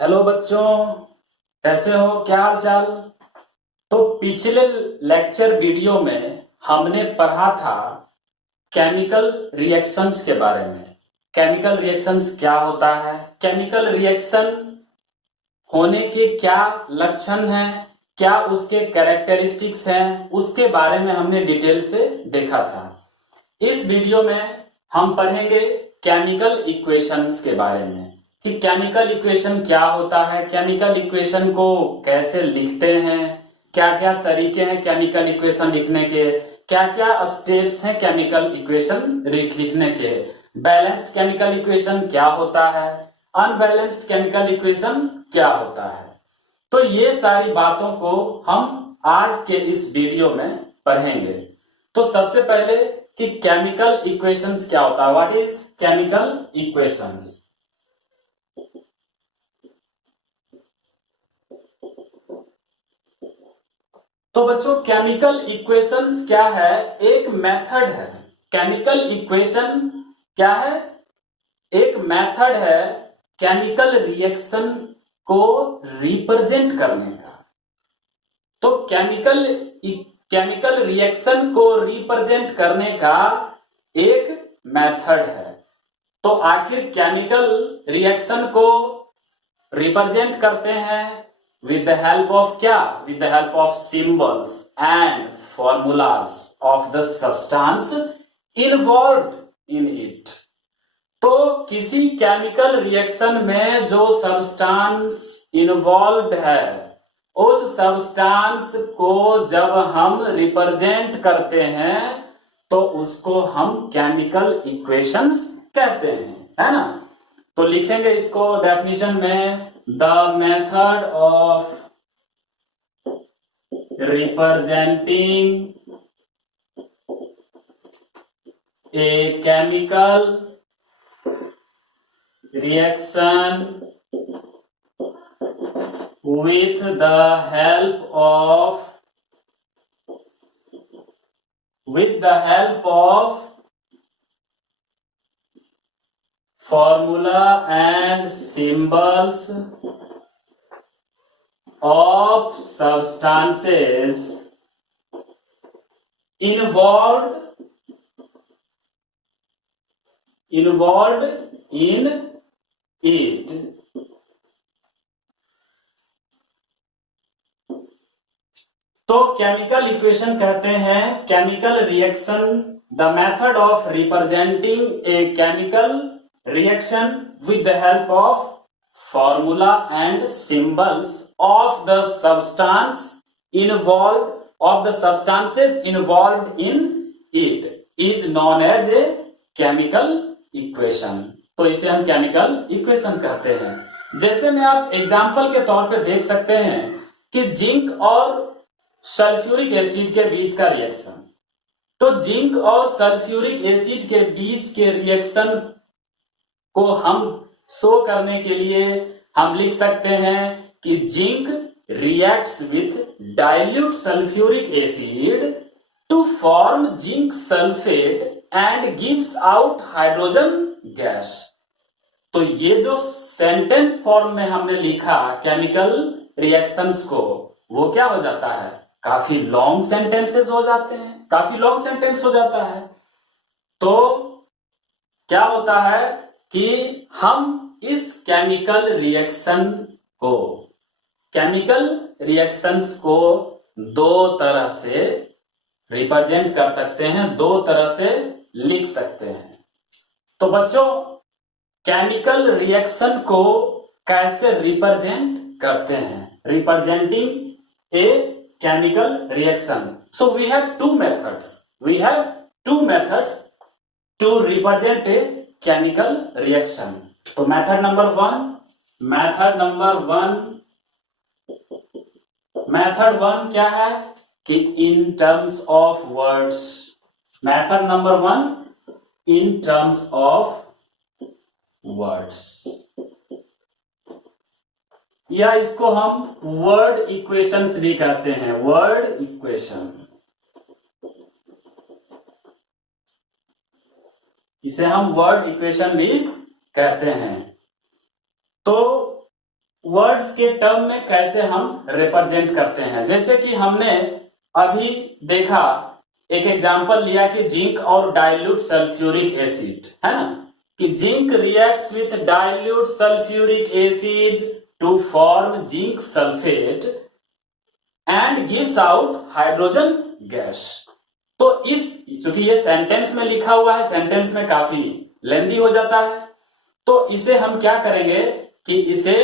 Hello बच्चों, कैसे हो? क्या हाल चाल? तो पिछले लेक्चर वीडियो में हमने पढ़ा था केमिकल रिएक्शंस के बारे में। केमिकल रिएक्शंस क्या होता है, केमिकल रिएक्शन होने के क्या लक्षण हैं, क्या उसके कैरेक्टरिस्टिक्स हैं, उसके बारे में हमने डिटेल से देखा था। इस वीडियो में हम पढ़ेंगे केमिकल इक्वेशंस के बारे में कि केमिकल इक्वेशन क्या होता है, केमिकल इक्वेशन को कैसे लिखते हैं, क्या क्या तरीके हैं केमिकल इक्वेशन लिखने के, क्या क्या स्टेप्स हैं केमिकल इक्वेशन लिखने के, बैलेंस्ड केमिकल इक्वेशन क्या होता है, अनबैलेंस्ड केमिकल इक्वेशन क्या होता है। तो ये सारी बातों को हम आज के इस वीडियो में पढ़ेंगे। तो सबसे पहले कि केमिकल इक्वेशंस क्या होता है, व्हाट इज केमिकल इक्वेशंस। तो बच्चों केमिकल इक्वेशंस क्या है? एक मेथड है। केमिकल इक्वेशन क्या है? एक मेथड है केमिकल रिएक्शन को रिप्रेजेंट करने का। तो केमिकल रिएक्शन को रिप्रेजेंट करने का एक मेथड है। तो आखिर केमिकल रिएक्शन को रिप्रेजेंट करते हैं विद द हेल्प ऑफ क्या? With the help of symbols and formulas of the substance involved in it. तो किसी केमिकल रिएक्शन में जो सब्सटेंस इन्वॉल्व्ड है, उस सब्सटेंस को जब हम रिप्रेजेंट करते हैं तो उसको हम केमिकल इक्वेशंस कहते हैं, है ना। तो लिखेंगे इसको डेफिनेशन में, the method of representing a chemical reaction with the help of formula and symbols of substances involved in it। तो केमिकल इक्वेशन कहते हैं chemical reaction, the method of representing a chemical reaction with the help of formula and symbols of the substance involve of the substances involved in it is known as a chemical equation. तो इसे हम chemical equation कहते हैं। जैसे में आप example के तौर पे देख सकते हैं कि जिंक और सल्फ्यूरिक एसिड के बीच का रिएक्शन। तो जिंक और सल्फ्यूरिक एसिड के बीच के रिएक्शन को हम शो करने के लिए हम लिख सकते हैं कि zinc reacts with dilute sulphuric acid to form zinc sulphate and gives out hydrogen gas. तो ये जो सेंटेंस फॉर्म में हमने लिखा केमिकल रिएक्शंस को, वो क्या हो जाता है? काफी लॉन्ग सेंटेंसेस हो जाते हैं, काफी लॉन्ग सेंटेंस हो जाता है। तो क्या होता है कि हम इस केमिकल रिएक्शंस को दो तरह से रिप्रेजेंट कर सकते हैं, दो तरह से लिख सकते हैं। तो बच्चों केमिकल रिएक्शन को कैसे रिप्रेजेंट करते हैं? Representing a chemical reaction. So we have two methods to represent a chemical reaction. तो मेथड नंबर वन क्या है कि in terms of words. Method number one, in terms of words, या इसको हम वर्ड इक्वेशंस भी कहते हैं, वर्ड इक्वेशन। इसे हम वर्ड इक्वेशन भी कहते हैं। तो वर्ड्स के टर्म में कैसे हम रिप्रेजेंट करते हैं। जैसे कि हमने अभी देखा, एक एग्जांपल लिया कि जिंक और डाइल्यूट सल्फ्यूरिक एसिड, है ना, कि zinc reacts with dilute sulphuric acid to form zinc sulphate and gives out hydrogen gas. तो इस, चूंकि ये सेंटेंस में लिखा हुआ है, सेंटेंस में काफी लेंदी हो जाता है, तो इसे हम क्या करेंगे कि इसे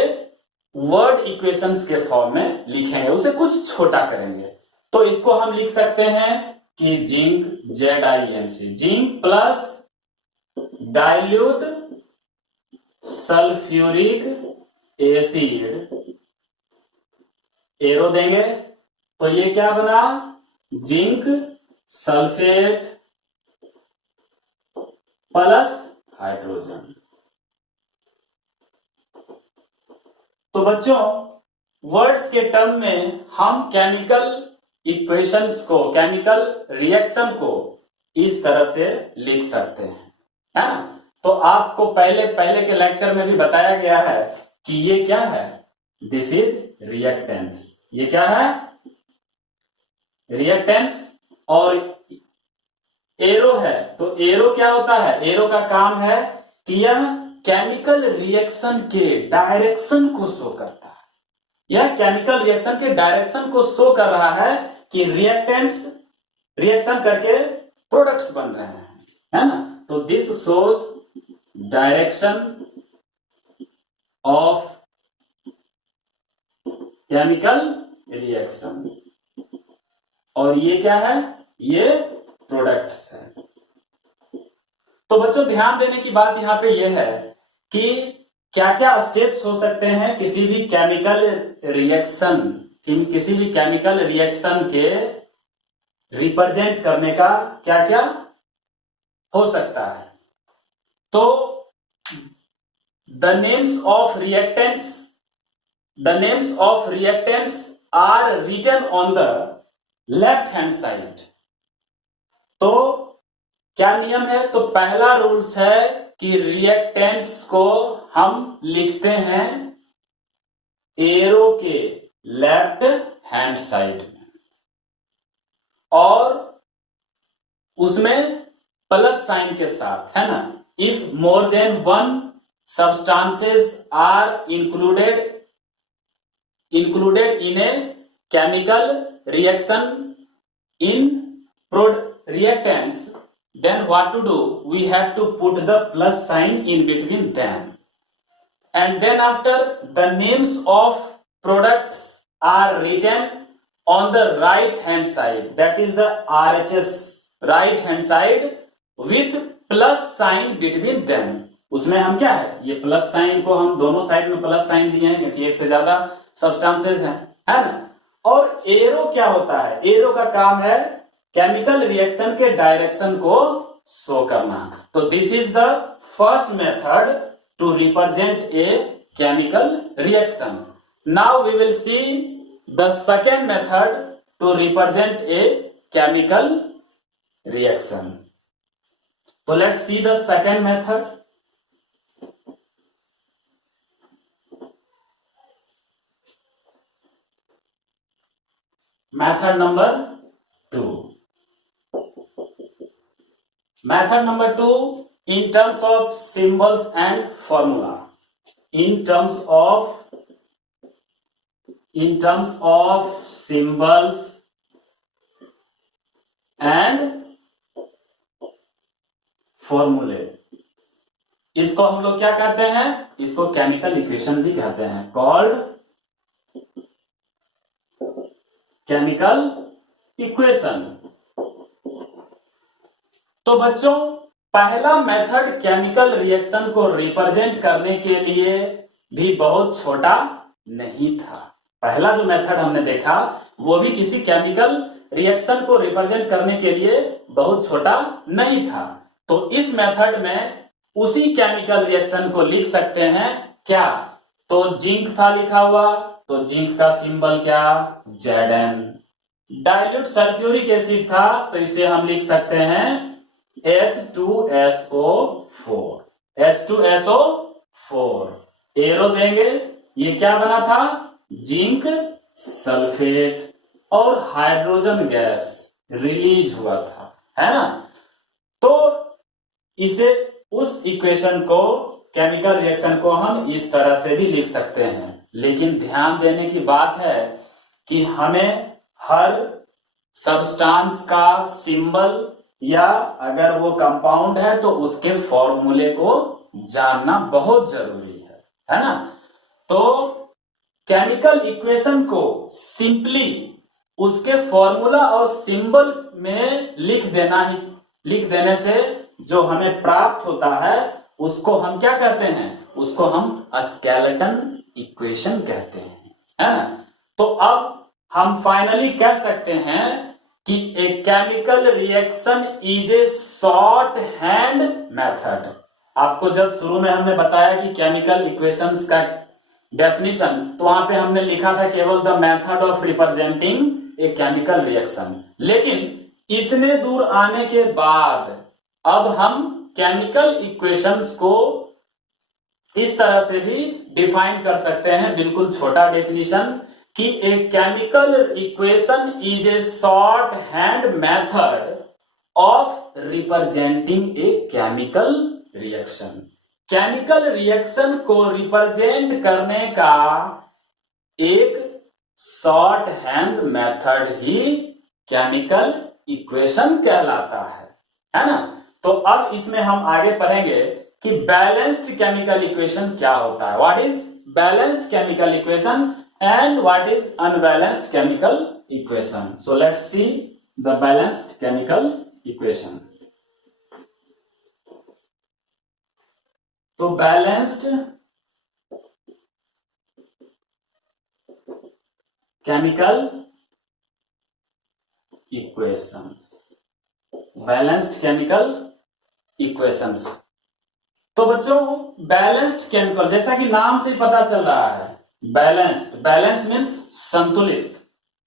वर्ड इक्वेशंस के फॉर्म में लिखेंगे, उसे कुछ छोटा करेंगे। तो इसको हम लिख सकते हैं कि zinc, ZINC, zinc plus dilute sulphuric acid, arrow देंगे तो ये क्या बना, जिंक सल्फेट प्लस हाइड्रोजन। तो बच्चों, वर्ड्स के टर्म में हम केमिकल इक्वेशंस को, केमिकल रिएक्शन को इस तरह से लिख सकते हैं, है ना। तो आपको पहले के लेक्चर में भी बताया गया है कि ये क्या है, दिस इज रिएक्टेंस। ये क्या है, रिएक्टेंस। और एरो है, तो एरो क्या होता है, एरो का काम है कि यह केमिकल रिएक्शन के डायरेक्शन को शो करता है। यह केमिकल रिएक्शन के डायरेक्शन को शो कर रहा है कि रिएक्टेंट्स रिएक्शन करके प्रोडक्ट्स बन रहे हैं, है ना। तो this shows direction of chemical reaction. और ये क्या है, ये प्रोडक्ट्स है। तो बच्चों, ध्यान देने की बात यहां पे ये है कि क्या क्या स्टेप्स हो सकते हैं किसी भी केमिकल रिएक्शन, किसी भी केमिकल रिएक्शन के रिप्रेजेंट करने का क्या क्या हो सकता है। तो the names of reactants are written on the left hand side. तो क्या नियम है, तो पहला रूल्स है कि रिएक्टेंट्स को हम लिखते हैं एरो के लेफ्ट हैंड साइड में, और उसमें प्लस साइन के साथ, है ना। If more than one substances are included in a chemical reaction in reactants, then what to do, we have to put the plus sign in between them, and then after the names of products are written on the right hand side, that is the RHS, right hand side, with plus sign between them। उसमें हम क्या है, ये plus sign को हम दोनों side में plus sign दिए हैं क्योंकि एक से ज्यादा सब्सटेंसेस हैं, है ना। और एरो क्या होता है, एरो का काम है केमिकल रिएक्शन के डायरेक्शन को शो करना। तो this is the first method to represent a chemical reaction. Now we will see the second method to represent a chemical reaction. तो let's see the second method. Method number 2. Method number 2, in terms of symbols and formula. In terms of symbols and formulae. इसको हम लोग क्या कहते हैं, इसको chemical equation भी कहते हैं, कॉल्ड केमिकल इक्वेशन। तो बच्चों, पहला मेथड केमिकल रिएक्शन को रिप्रेजेंट करने के लिए भी बहुत छोटा नहीं था। पहला जो मेथड हमने देखा वो भी किसी केमिकल रिएक्शन को रिप्रेजेंट करने के लिए बहुत छोटा नहीं था। तो इस मेथड में उसी केमिकल रिएक्शन को लिख सकते हैं क्या, तो जिंक था लिखा हुआ, तो जिंक का सिंबल क्या, Zn। डाइल्यूट सल्फ्यूरिक एसिड था तो इसे हम लिख सकते हैं H2SO4। एरो देंगे ये क्या बना था, जिंक सल्फेट और हाइड्रोजन गैस रिलीज हुआ था, है ना। तो इसे उस इक्वेशन को, केमिकल रिएक्शन को हम इस तरह से भी लिख सकते हैं, लेकिन ध्यान देने की बात है कि हमें हर सब्सटेंस का सिंबल या अगर वो कंपाउंड है तो उसके फॉर्मूले को जानना बहुत जरूरी है ना। तो केमिकल इक्वेशन को सिंपली उसके फॉर्मूला और सिंबल में लिख देने से जो हमें प्राप्त होता है उसको हम क्या कहते हैं, उसको हम स्केलेटन इक्वेशन कहते हैं, है ना। तो अब हम फाइनली कह सकते हैं कि ए chemical reaction is a short hand method. आपको जब शुरू में हमने बताया कि केमिकल इक्वेशंस का डेफिनेशन, तो वहां पे हमने लिखा था केवल the method of representing a chemical reaction, लेकिन इतने दूर आने के बाद अब हम केमिकल इक्वेशंस को इस तरह से भी डिफाइन कर सकते हैं, बिल्कुल छोटा डेफिनेशन, कि ए chemical equation is a short hand method of representing a chemical reaction. Chemical reaction को रिप्रेजेंट करने का एक शॉर्ट हैंड मेथड ही केमिकल इक्वेशन कहलाता है ना। तो अब इसमें हम आगे पढ़ेंगे कि बैलेंस्ड केमिकल इक्वेशन क्या होता है, what is balanced chemical equation and what is unbalanced chemical equation. So let's see the balanced chemical equation. तो balanced chemical equations, balanced chemical equations. तो बच्चों बैलेंस्ड केमिकल, जैसा कि नाम से ही पता चल रहा है, बैलेंस्ड, बैलेंस मीन्स संतुलित,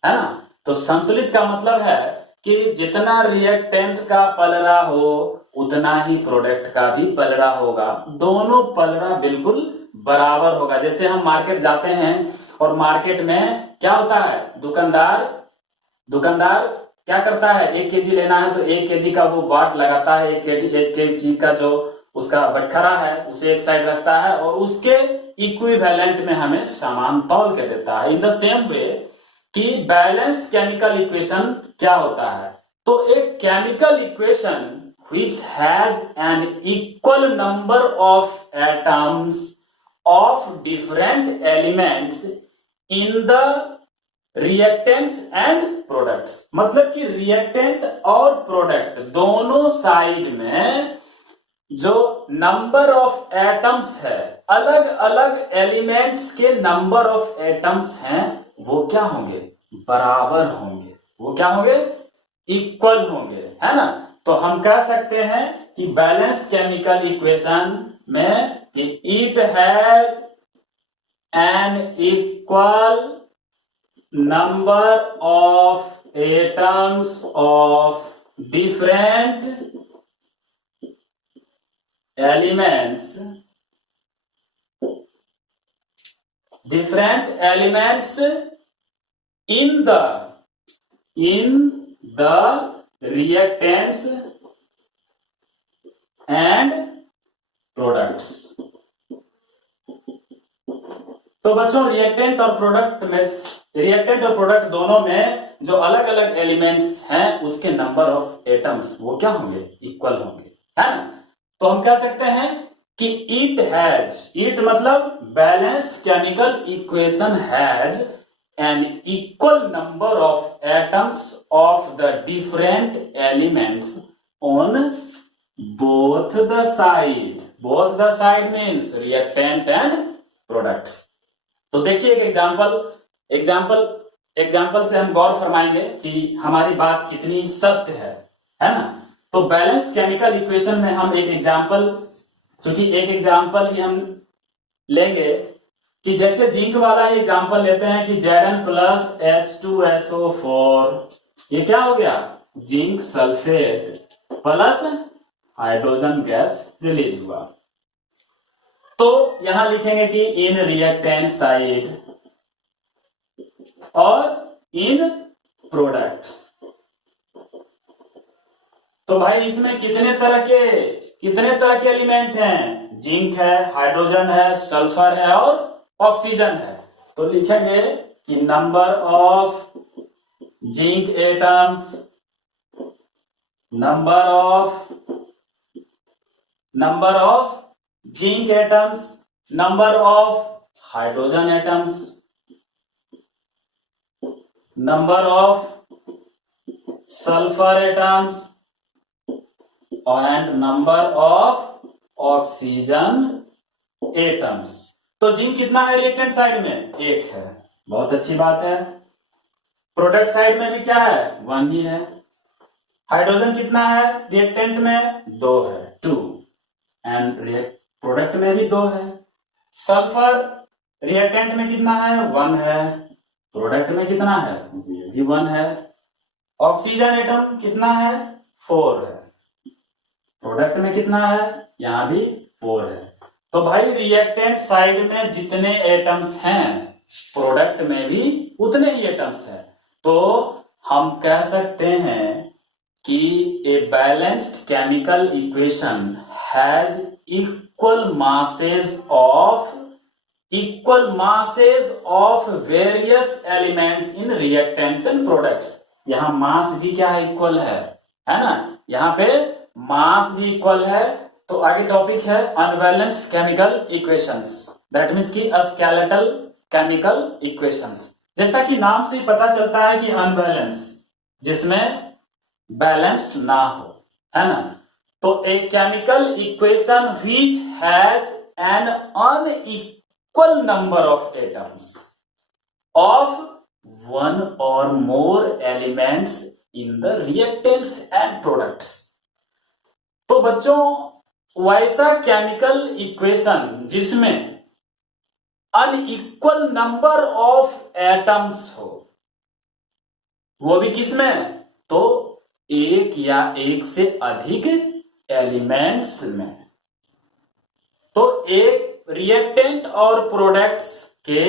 है ना। तो संतुलित का मतलब है कि जितना रिएक्टेंट का पलड़ा हो उतना ही प्रोडक्ट का भी पलड़ा होगा, दोनों पलड़ा बिल्कुल बराबर होगा। जैसे हम मार्केट जाते हैं और मार्केट में क्या होता है, दुकानदार क्या करता है, 1 केजी लेना है तो 1 केजी का वो वाट लगाता है, 1 केजी का जो उसका बटखरा है उसे एक साइड रखता है और उसके इक्विवेलेंट में हमें सामान तौल के देता है। इन द सेम वे कि बैलेंस्ड केमिकल इक्वेशन क्या होता है, तो एक chemical equation which has an equal number of atoms of different elements in the reactants and products, मतलब कि रिएक्टेंट और प्रोडक्ट दोनों साइड में जो नंबर ऑफ एटम्स है, अलग अलग एलिमेंट्स के नंबर ऑफ एटम्स हैं वो क्या होंगे, बराबर होंगे, वो क्या होंगे, इक्वल होंगे, है ना। तो हम कह सकते हैं कि बैलेंस्ड केमिकल इक्वेशन में it has an equal number of atoms of different elements in the reactants and products। तो बच्चों रिएक्टेंट और प्रोडक्ट दोनों में जो अलग अलग एलिमेंट्स हैं उसके नंबर ऑफ एटम्स वो क्या होंगे, इक्वल होंगे, है ना। तो हम कह सकते हैं कि इट मतलब balanced chemical equation has an equal number of atoms of the different elements on both the side means reactant and products. तो देखिए एक एग्जाम्पल से हम गौर फरमाएंगे कि हमारी बात कितनी सत्य है ना। तो बैलेंस्ड केमिकल इक्वेशन में हम एक एग्जाम्पल ही हम लेंगे कि जैसे जिंक वाला ही एग्जाम्पल लेते हैं कि Zn प्लस H2SO4, ये क्या हो गया, zinc sulphate plus hydrogen gas release हुआ। तो यहां लिखेंगे कि इन रिएक्टेंट साइड और इन प्रोडक्ट। तो भाई इसमें कितने तरह के एलिमेंट हैं? जिंक है, हाइड्रोजन है, सल्फर है और ऑक्सीजन है। तो लिखेंगे कि number of zinc atoms, number of zinc atoms, number of hydrogen atoms, number of sulphur atoms and number of oxygen atoms. तो जिंक कितना है रिएक्टेंट साइड में? 1 है। बहुत अच्छी बात है। प्रोडक्ट साइड में भी क्या है? 1 ही है। हाइड्रोजन कितना है रिएक्टेंट में? 2 है, 2। एंड प्रोडक्ट में भी 2 है। सल्फर रिएक्टेंट में कितना है? 1 है। प्रोडक्ट में कितना है? ये भी 1 है। ऑक्सीजन एटम कितना है? 4 है। प्रोडक्ट में कितना है? यहां भी 4 है। तो भाई रिएक्टेंट साइड में जितने एटम्स हैं प्रोडक्ट में भी उतने ही एटम्स हैं। तो हम कह सकते हैं कि a balanced chemical equation has equal masses of various elements in reactants and products। यहां मास भी क्या है? इक्वल है ना? यहां पे मास भी इक्वल है। तो आगे टॉपिक है unbalanced chemical equations, that means की स्केलेटल केमिकल इक्वेशंस। जैसा कि नाम से ही पता चलता है कि अनबैलेंस, जिसमें बैलेंस्ड ना हो, है ना? तो ए chemical equation which has an unequal number of atoms of one or more elements in the reactants and products। तो बच्चों वैसा केमिकल इक्वेशन जिसमें अनइक्वल नंबर ऑफ एटम्स हो, वो भी किसमें? तो एक या एक से अधिक एलिमेंट्स में। तो एक रिएक्टेंट और प्रोडक्ट्स के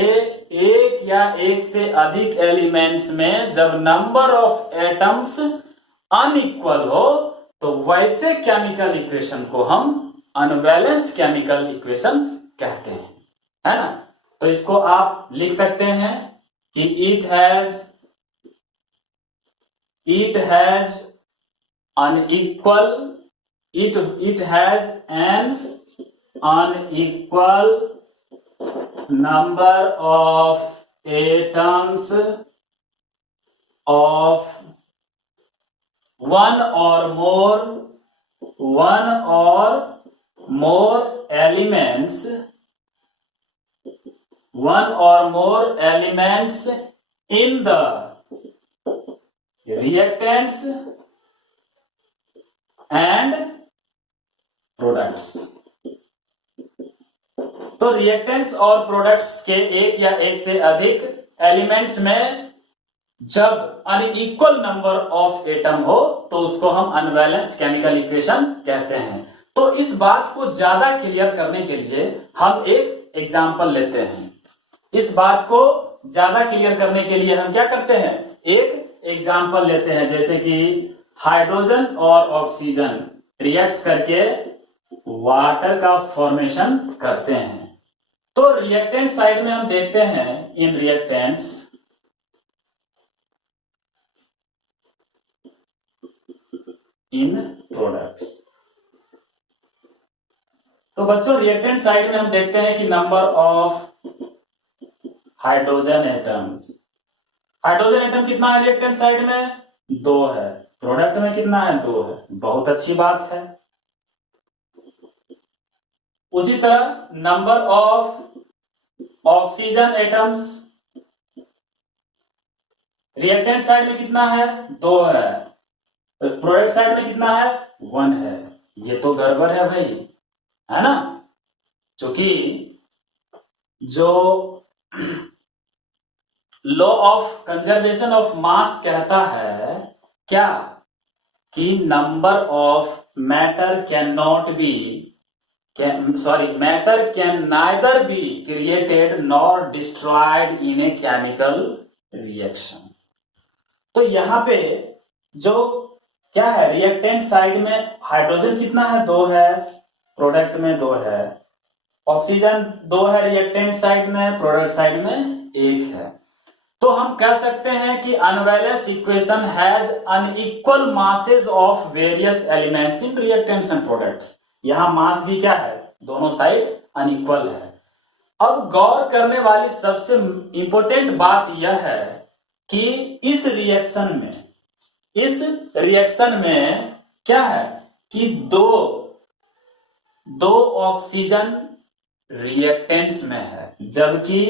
एक या एक से अधिक एलिमेंट्स में जब नंबर ऑफ एटम्स अनइक्वल हो तो वैसे केमिकल इक्वेशन को हम अनबैलेंस्ड केमिकल इक्वेशंस कहते हैं, है ना? तो इसको आप लिख सकते हैं कि it has an unequal number of atoms of one or more elements in the reactants and products। तो रिएक्टेंट्स और प्रोडक्ट्स के एक या एक से अधिक एलिमेंट्स में जब अनइक्वल नंबर ऑफ एटम हो तो उसको हम अनबैलेंस्ड केमिकल इक्वेशन कहते हैं। तो इस बात को ज्यादा क्लियर करने के लिए हम एक एग्जांपल लेते हैं। इस बात को ज्यादा क्लियर करने के लिए हम क्या करते हैं? एक एग्जांपल लेते हैं। जैसे कि हाइड्रोजन और ऑक्सीजन रिएक्ट करके वाटर का फॉर्मेशन करते हैं। तो रिएक्टेंट साइड में हम देखते हैं इन रिएक्टेंट्स इन प्रोडक्ट्स। तो बच्चों रिएक्टेंट साइड में हम देखते हैं कि नंबर ऑफ हाइड्रोजन एटम कितना है रिएक्टेंट साइड में? 2 है। प्रोडक्ट में कितना है? 2 है। बहुत अच्छी बात है। उसी तरह number of oxygen atoms reactant side में कितना है? 2 है। प्रोडक्ट साइड में कितना है? 1 है। ये तो गड़बड़ है भाई, है ना? क्योंकि जो लॉ ऑफ कंजर्वेशन ऑफ मास कहता है क्या कि number of matter can not be matter can neither be created nor destroyed in a chemical reaction. तो यहां पे जो क्या है, रिएक्टेंट साइड में हाइड्रोजन कितना है, 2 है, प्रोडक्ट में 2 है, ऑक्सीजन 2 है रिएक्टेंट साइड में, प्रोडक्ट साइड में 1 है। तो हम कह सकते हैं कि unbalanced equation has unequal masses of various elements in reactants and products. यहां मास भी क्या है, दोनों साइड अनइक्वल है। अब गौर करने वाली सबसे इंपॉर्टेंट बात यह है कि इस रिएक्शन में क्या है कि दो ऑक्सीजन रिएक्टेंट्स में है, जबकि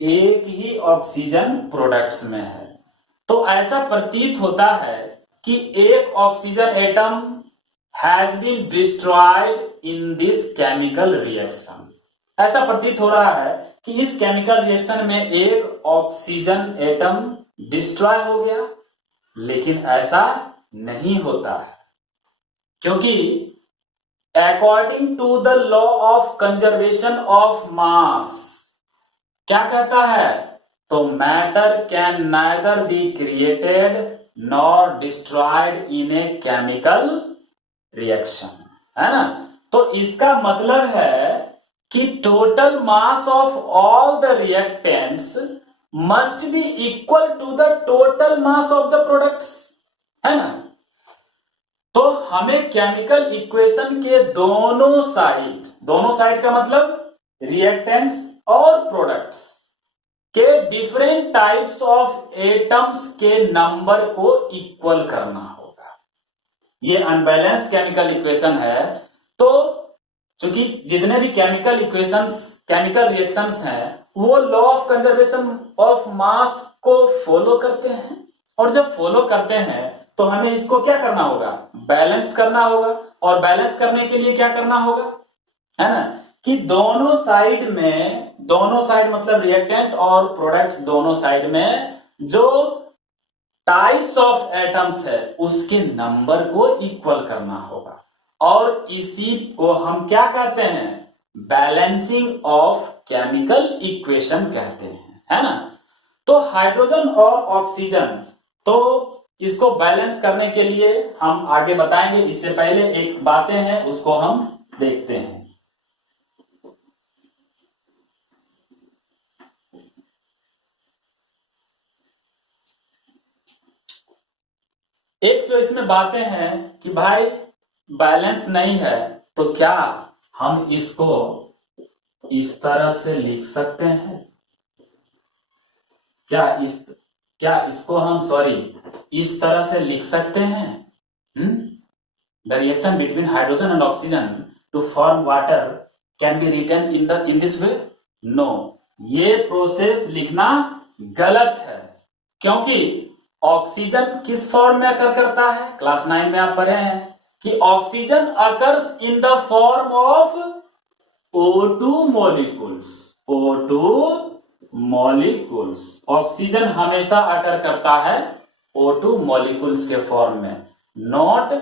एक ही ऑक्सीजन प्रोडक्ट्स में है। तो ऐसा प्रतीत होता है कि एक oxygen atom has been destroyed in this chemical reaction. ऐसा प्रतीत हो रहा है कि इस केमिकल रिएक्शन में एक ऑक्सीजन एटम डिस्ट्रॉय हो गया, लेकिन ऐसा नहीं होता है, क्योंकि according to the law of conservation of mass क्या कहता है, तो matter can neither be created nor destroyed in a chemical reaction, है ना। तो इसका मतलब है कि total mass of all the reactants must be equal to the total mass of the products, है ना। तो हमें केमिकल इक्वेशन के दोनों साइड का मतलब रिएक्टेंट्स और प्रोडक्ट्स के डिफरेंट टाइप्स ऑफ एटम्स के नंबर को इक्वल करना होगा। ये अनबैलेंस्ड केमिकल इक्वेशन है। तो चूंकि जितने भी केमिकल रिएक्शंस हैं वो लॉ ऑफ कंजर्वेशन ऑफ मास को फॉलो करते हैं, और जब फॉलो करते हैं तो हमें इसको क्या करना होगा, बैलेंस्ड करना होगा। और बैलेंस करने के लिए क्या करना होगा, है ना, कि दोनों साइड मतलब रिएक्टेंट और प्रोडक्ट्स दोनों साइड में जो टाइप्स ऑफ एटम्स है उसके नंबर को इक्वल करना होगा। और इसी को हम क्या कहते हैं, बैलेंसिंग ऑफ केमिकल इक्वेशन कहते हैं, है ना। तो हाइड्रोजन और ऑक्सीजन, तो इसको बैलेंस करने के लिए हम आगे बताएंगे, इससे पहले एक बातें हैं उसको हम देखते हैं। एक जो इसमें बातें हैं कि भाई बैलेंस नहीं है, तो क्या हम इसको इस तरह से लिख सकते हैं, क्या इसको हम इस तरह से लिख सकते हैं, the reaction between hydrogen and oxygen to form water can be written in this way. No, ये प्रोसेस लिखना गलत है, क्योंकि ऑक्सीजन किस फॉर्म में अकर करता है, क्लास 9 में आप पढ़े हैं कि oxygen occurs in the form of O2 molecules. Oxygen हमेशा अकर करता है O2 मॉलिक्यूल्स के फॉर्म में, नॉट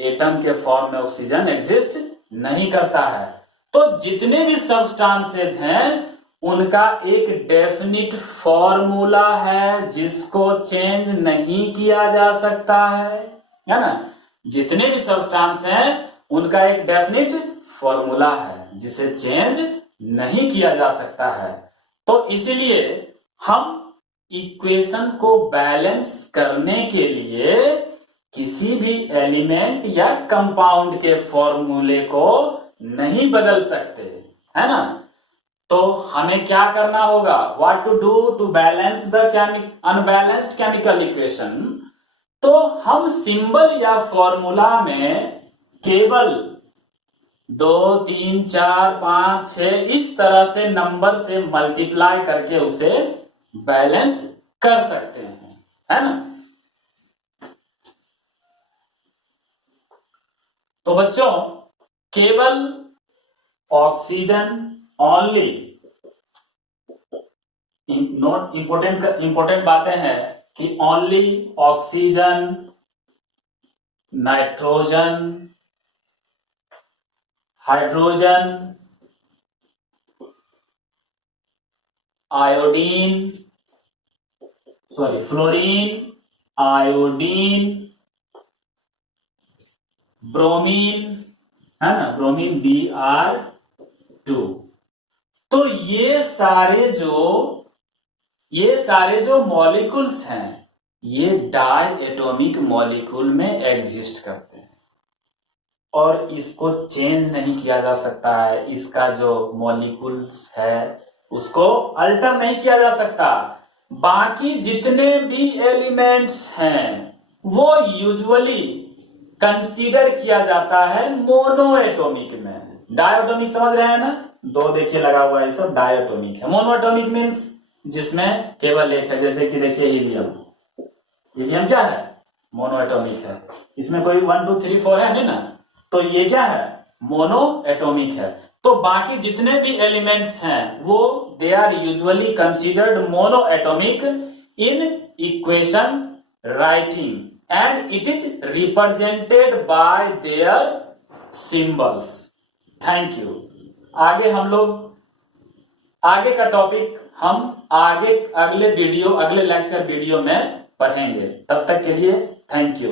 एटम के फॉर्म में ऑक्सीजन एग्जिस्ट नहीं करता है। तो जितने भी सब्सटेंसेस हैं उनका एक डेफिनिट फॉर्मूला है जिसको चेंज नहीं किया जा सकता है ना। जितने भी सब्सटेंस हैं उनका एक डेफिनिट फॉर्मूला है जिसे चेंज नहीं किया जा सकता है। तो इसलिए हम इक्वेशन को बैलेंस करने के लिए किसी भी एलिमेंट या कंपाउंड के फॉर्मूले को नहीं बदल सकते, है ना। तो हमें क्या करना होगा, what to do to balance the unbalanced chemical equation. तो हम सिंबल या फॉर्मूला में केवल 2, 3, 4, 5, 6 इस तरह से नंबर से मल्टीप्लाई करके उसे बैलेंस कर सकते हैं, है ना। तो बच्चों केवल ऑक्सीजन ओनली, नोट इंपोर्टेंट बातें हैं कि only oxygen, nitrogen, hydrogen, iodine, fluorine, iodine, bromine, है ना, ब्रोमीन Br2। तो ये सारे जो मॉलिक्यूल्स हैं ये डाई एटॉमिक मॉलिक्यूल में एग्जिस्ट करते हैं और इसको चेंज नहीं किया जा सकता है। इसका जो मॉलिक्यूल्स है उसको अल्टर नहीं किया जा सकता। बाकी जितने भी एलिमेंट्स हैं वो यूजुअली कंसीडर किया जाता है मोनो एटॉमिक में। डायटोमिक समझ रहे हैं ना, दो देखिए लगा हुआ है, सब डायटोमिक है। मोनो एटॉमिक मीन्स जिसमें केवल एक है, जैसे कि देखिए हीलियम। हीलियम क्या है? मोनो एटॉमिक है। इसमें कोई 1 2 3 4 है नहीं ना, तो ये क्या है? मोनो एटॉमिक है। तो बाकी जितने भी एलिमेंट्स हैं वो they are usually considered monoatomic in equation writing and it is represented by their symbols. Thank you. आगे हम लोग आगे का टॉपिक हम अगले लेक्चर वीडियो में पढ़ेंगे। तब तक के लिए थैंक यू।